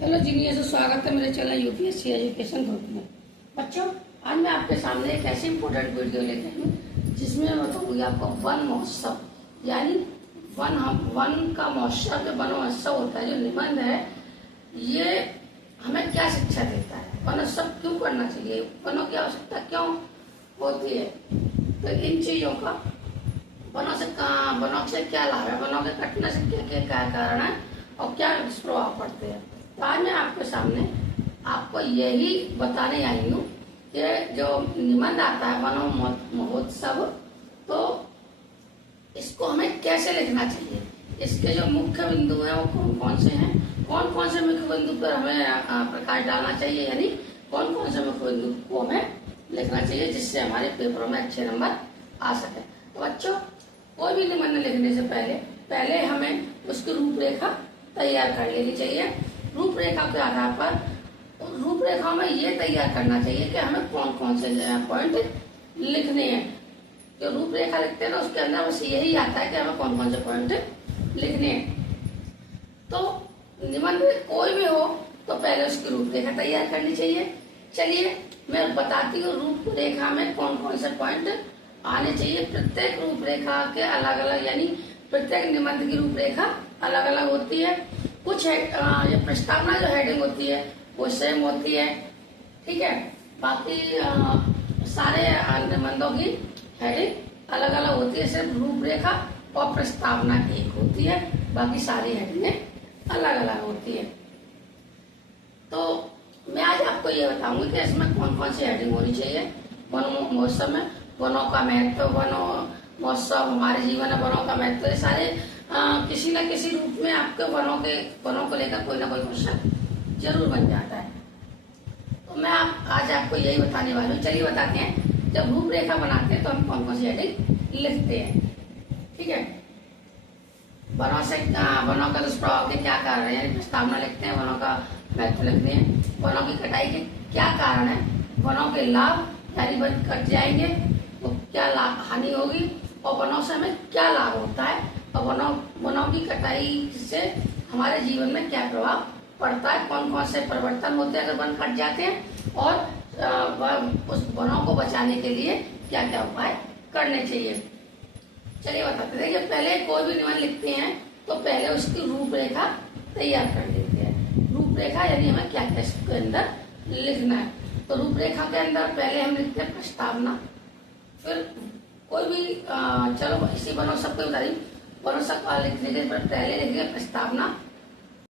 Hello genius, स्वागत है मेरे चैनल यूपीएससी एजुकेशन ग्रुप में। बच्चों, आज मैं आपके सामने एक ऐसी इंपॉर्टेंट वीडियो लेके आई हूँ जिसमें मैं बताऊंगी आपको वन महोत्सव, यानी वन का महोत्सव, जो वन महोत्सव होता है, जो निबंध है, ये हमें क्या शिक्षा देता है, वनोत्सव क्यों करना चाहिए, वनों की आवश्यकता क्यों होती है। तो इन चीजों का वनों से क्या लाभ है, वनों के कटने से क्या क्या कारण है और क्या दुष्प्रभाव पड़ते हैं। तो आज मैं आपके सामने आपको यही बताने आई हूँ कि जो निबंध आता है वन महोत्सव, तो इसको हमें कैसे लिखना चाहिए, इसके जो मुख्य बिंदु हैं वो कौन कौन से हैं, कौन कौन से मुख्य बिंदु पर हमें प्रकाश डालना चाहिए, यानी कौन कौन से मुख्य बिंदु को हमें लिखना चाहिए जिससे हमारे पेपरों में अच्छे नंबर आ सके। तो बच्चों, कोई भी निबंध लिखने से पहले हमें उसकी रूपरेखा तैयार कर लेनी चाहिए। रूपरेखा के आधार पर रूपरेखा में ये तैयार करना चाहिए कि हमें कौन कौन से पॉइंट लिखने हैं। जो रूपरेखा लिखते हैं ना, उसके अंदर बस यही आता है कि हमें कौन कौन से पॉइंट लिखने हैं। तो निबंध कोई भी हो तो पहले उसकी रूपरेखा तैयार करनी चाहिए। चलिए मैं बताती हूँ रूपरेखा में कौन कौन से पॉइंट आने चाहिए। प्रत्येक रूपरेखा के अलग अलग, यानी प्रत्येक निबंध की रूपरेखा अलग अलग होती है। कुछ ये प्रस्तावना जो हेडिंग होती है वो सेम होती है, ठीक है। बाकी सारे निबंधों की हेडिंग अलग अलग होती है। सिर्फ रूपरेखा और प्रस्तावना एक होती है, बाकी सारी हेडिंगें अलग अलग होती है। तो मैं आज आपको ये बताऊंगी कि इसमें कौन कौन सी हेडिंग होनी चाहिए। वन महोत्सव में वनों का महत्व, वनों महोत्सव हमारे जीवन में वनों का महत्व, ये सारे किसी न किसी रूप में आपके वनों को लेकर कोई ना कोई क्वेश्चन जरूर बन जाता है। तो मैं आज आपको यही बताने वाली हूँ। चलिए बताते हैं, जब रूपरेखा बनाते हैं तो हम कौन कौन सी हेडिंग लिखते हैं, ठीक है। वनों का दुष्प्रभाव के क्या कारण है, यानी प्रस्तावना लिखते हैं, वनों का महत्व लिखते हैं, वनों की कटाई के क्या कारण है, वनों के लाभ, यानी वन कट जाएंगे तो क्या लाभ हानि होगी, और वनों से हमें क्या लाभ होता है, और वनों की कटाई से हमारे जीवन में क्या प्रभाव पड़ता है, कौन कौन से परिवर्तन होते हैं अगर वन कट जाते हैं, और उस वनों को बचाने के लिए क्या क्या उपाय करने चाहिए। चलिए बताते हैं कि पहले कोई भी निबंध लिखते हैं तो पहले उसकी रूपरेखा तैयार कर लेते हैं। रूपरेखा यानी हमें क्या क्या इसके अंदर लिखना है। तो रूपरेखा के अंदर पहले हम लिखते हैं प्रस्तावना। फिर कोई भी चलो इसी वनोत्सव को बता दी, वनोत्सव लिखने के पहले लिखेंगे प्रस्तावना,